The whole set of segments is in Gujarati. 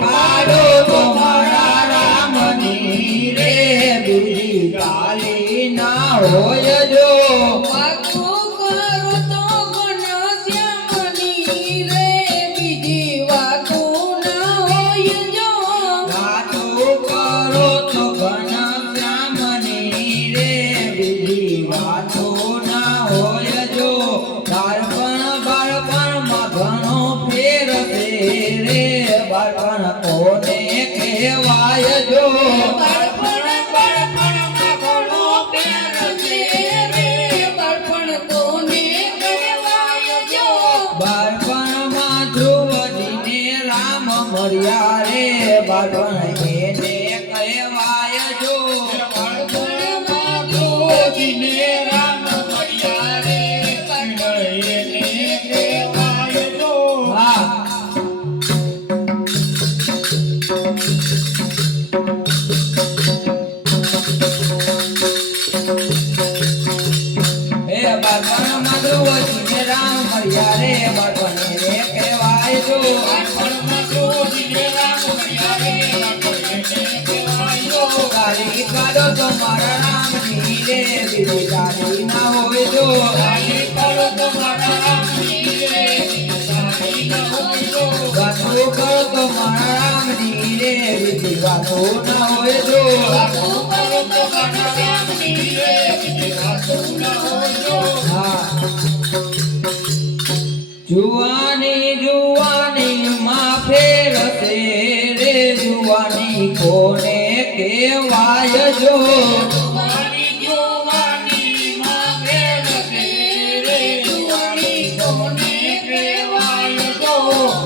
પાડો તો મારા રામની રે બીજી કાલી ના હોય જો વાતો કરો તો ઘનશ્યામની રે બીજી વાતો ના હોય જો વાતો કરો તો ઘનશ્યામની રે બીજી વાતો ના હોય જો બાળપણમાં ઘણો ફેર છે રે બાળપણ કોને કહેવાય જો બાળપણમાં ઘણો પ્યાર છે રે બાળપણ કોને કહેવાય જો બાળપણમાં ધ્રુવજીને રામ મળ્યા રે બાળપણ એને કહેવાય જો બાળપણમાં ધ્રુવજીને રામ મળ્યા રે બાળપણ એને કહેવાય જો હા હે બાળપણમાં ધ્રુવજીને રામ મળ્યા રે બાળપણ એને કહેવાય જો બાળપણમાં ધ્રુવજીને રામ મળ્યા રે બાળપણ એને કહેવાય જો કાલી કાઢો તો મારા રામની રે બીજી કાલી ના હોય જો કાલી કરો તો મારા રામની રે કાલી ન હોય જો વાતો કરો તો મારા રામની રે બીજી વાતો ના હોય જો વાતો કરો તો મારા રામની રે બીજી વાતો ન હોય જો હા જુવાની જુવાની માં ફેર છે રે જુવાની કોને કહેવાય જો જુવાની જુવાની માં ફેર છે રે જુવાની કોને કહેવાય જો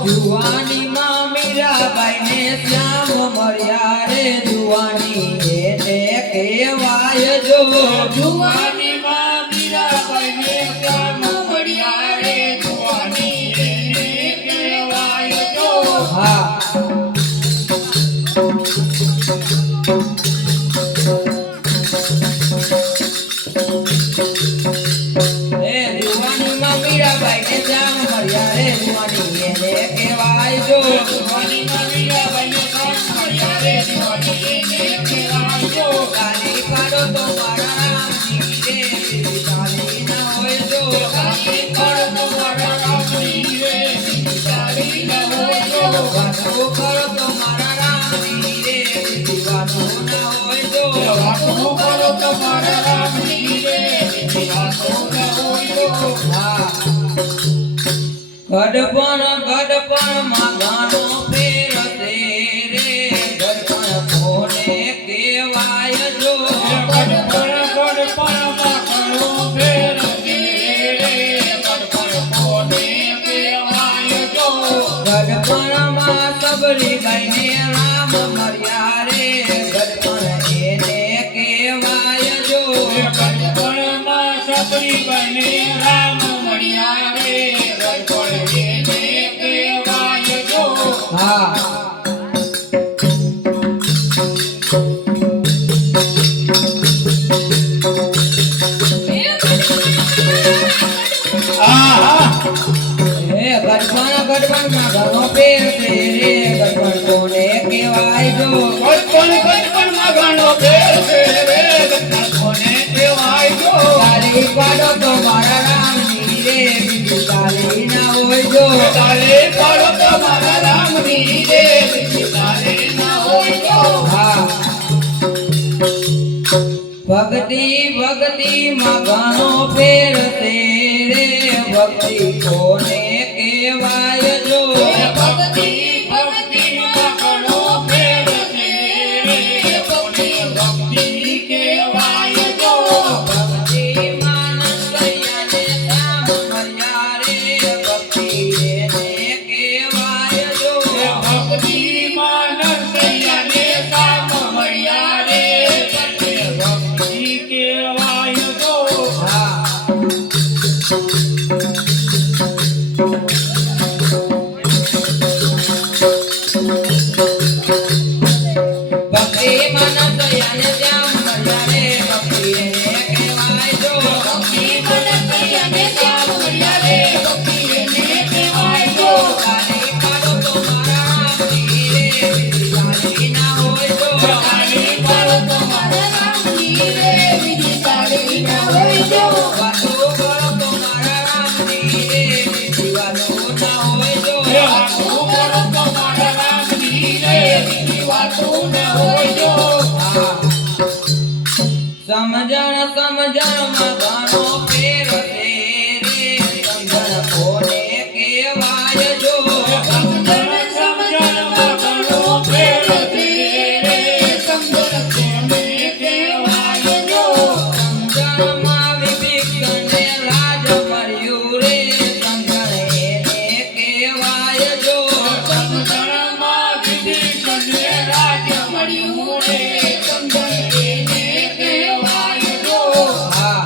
જુવાની માં મીરાબાઈ ને શ્યામ મળ્યા રે જુવાની એને કહેવાય જો જુવાની માં મીરાબાઈ ને શ્યામ મળ્યા રે જુવાની એને કહેવાય જો હા એ જુવાની માં મીરાબાઈ ને શ્યામ મળ્યા રે જુવાની એને કહેવાય જો જુવાની માં મીરાબાઈ ને શ્યામ મળ્યા રે જુવાની એને કહેવાય જો કાલી કાઢો તો મારા રામની રે બીજી કાલી ના હોય જો કાલી કરો તો મારા રામની રે બીજી કાલી ન હોય જો વાતો કરો તો મારા રામની રે બીજી વાતો ના હોય જો વાતો કરો તો મારા રામની રે બીજી વાતો ન હોય જો હા ગડપણ માં ઘણો ફેર છે રે ગડપણ કોને કહેવાય જો ગડપણમાં ઘણો ફેર છે રે ગડપણ કોને કહેવાય જો ગડપણમાં સબરીબાઈ ને રામ મળ્યા રે ગડપણ એને કહેવાય જો ગડપણમાં સબરીબાઈ ને રામ મળ્યા રે ગડપણ એને કહેવાય જો હા ગડપણમાં ઘણો ફેર છે રે ગડપણ કોને કહેવાય જો ગડપણમાં ઘણો ફેર છે રે ગડપણ કોને કહેવાય જો કાલી કાઢો તો મારા રામની રે બીજી કાલી ના હોય જો કાલી કરો તો મારા રામની રે બીજી કાલી ન હોય જો હા ભક્તિ માં ઘણો ફેર છે રે ભક્તિ કોને કહેવાય જો ભક્તિમાં ઘણો ફેર છે રે કોને ભક્તિ કહેવાય જો ભક્તિમાં નંદૈયા ને શ્યામ મળ્યા રે ભક્તિ એને કહેવાય જો ભક્તિમાં નરસૈયા ને સામ મળ્યા રે ભક્તિ કહેવાય જો હા સમજણમાં ઘણો ફેર છે રે સમજણ કોને કહેવાય જો સમજણમાં ઘણો ફેર છે રે સમજણ કોને કહેવાય જો સમજણમાં વિવેકને રાજ મળ્યું રે સમજણ એને કહેવાય જો સમજણમાં વિભીષણને રાજ્ય મળ્યું રે સમજણ એને કહેવાય જો હા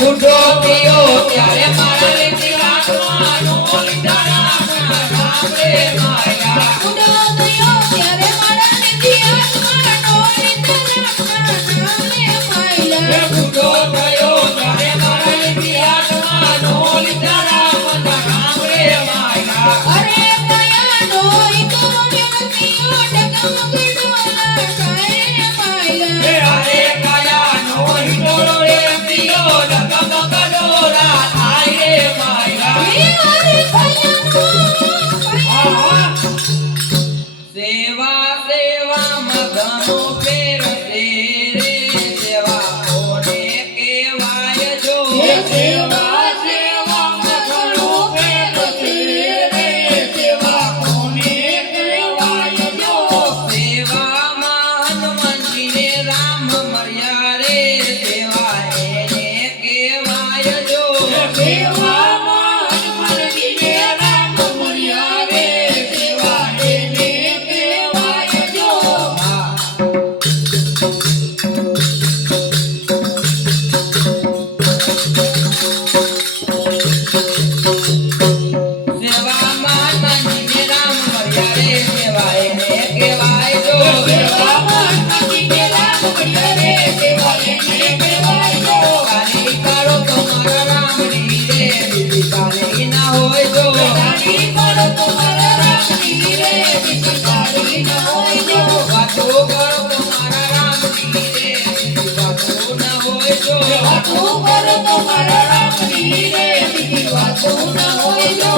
બુઢો થયો ત્યારે મારા લીધી આત્માનો લીધા રામના નામ રે માયા બુઢો થયો ત્યારે મારા લીધી આત્માનો લીધા રામના નામ રે માયા અરે કાયાનો હિંડોળો રે પ્રિયો ડગમગ ડોરા થાય રે માયા સેવા સેવામાં ઘણો ફેર છે રે સેવા કોને કહેવાય જો સેવા સેવામાં ઘણો ફેર છે રે સેવા કોને કહેવાય જો સેવામાં હનુમાનજીને રામ મળ્યા રે સેવા એને કહેવાય જો સેવામાં હનુમાનજીને રામ મળ્યા રે સેવા એને કહેવાય જો હા સેવામાં હનુમાનજીને રામ મળ્યા રે સેવા એને કહેવાય જો સેવામાં હનુમાનજીને રામ મળ્યા રે સેવા એને કહેવાય જો કાલી કાળો તમારા રામની રે બીજી કાલી ના હોય જો રાણી કરો તમારા રામની રે બીજી કાળી ન હોય જો વાતો કરો તમારા રામની રે બીજી વાતો ના હોય જો વાતો કરો તમારા રામની રે બીજી વાતો ન હોય જો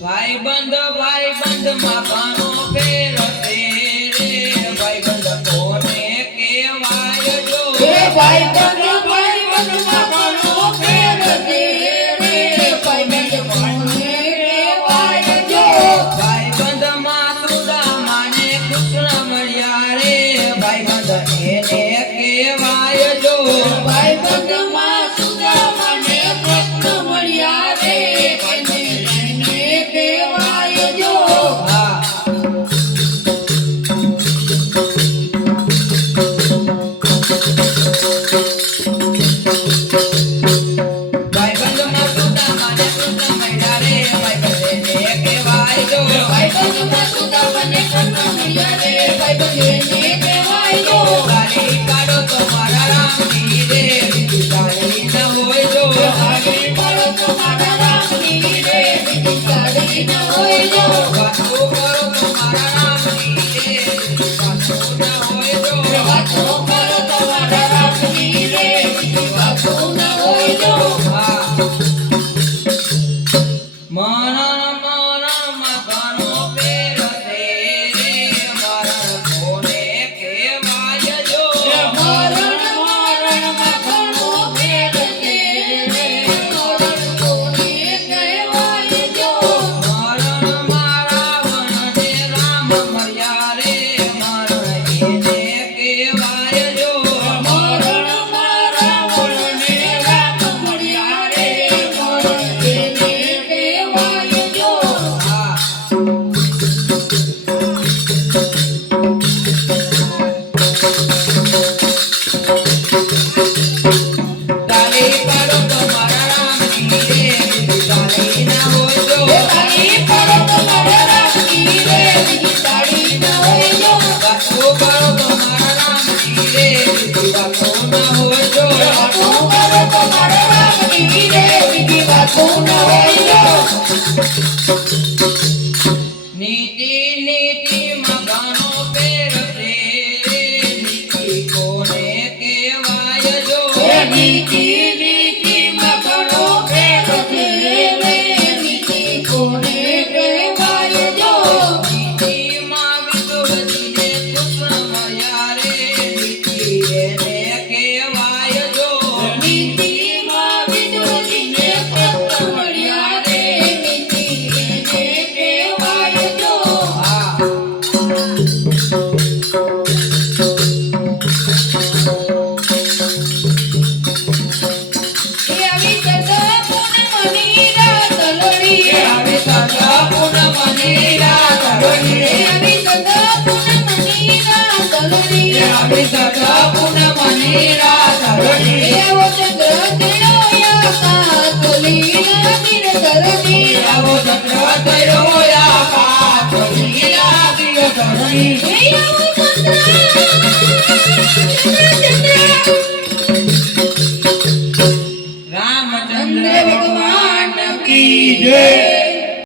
ભાઈબંધ માં ઘણો ફેર છે રે ભાઈબંધ કોને કહેવાય જો હે ભાઈબંધમાં ઘણો ફેર છે રે ભાઈબંધ કોને કહેવાય જો ભાઈબંધ માં સુદામાને કૃષ્ણ મળ્યા રે ભાઈબંધ એને કહેવાય જો ભાઈબંધમાં સુદામાને કૃષ્ણ મળ્યા રે એને કહેવાય જો હા ભાઈબંધમાં સુદામાને કૃષ્ણ મળ્યા રે ભાઈબંધ એને કહેવાય જો ભાઈબંધમાં સુદામાને કૃષ્ણ મળ્યા રે ભાઈબંધ એને કહેવાય જો કાલી કાઢો તમારા રામની રે બીજી કાલી ન હોય જો કાળી કરો તમારા રામની રે બીજી કાળી ન હોય જો વાતો કરો તમારા રામની રે બીજી વાતો ન હોય જો વાતો કરો તમારા રામની રે બીજી વાતો ન હોય જો હા મરણમાં ઘણો ફેર છે રે મરણ કોને કહેવાય જો મરણમાં ઘણો ફેર છે રે મરણ કોને કહેવાય જો મરણમાં રાવણને રામ મળ્યા રે મરણ એને કહેવાય જો મરણમાં રાવણને રામ મળ્યા રે મરણ એને કહેવાય આવી સત પૂનમની રાત રડી એવો ચંદ્ર તેડોયા કાત લીલા દિન ધરણી આવો ચંદ્ર તર્યો આકાશ લીલા દિયો ધરણી એવો ચંદ્ર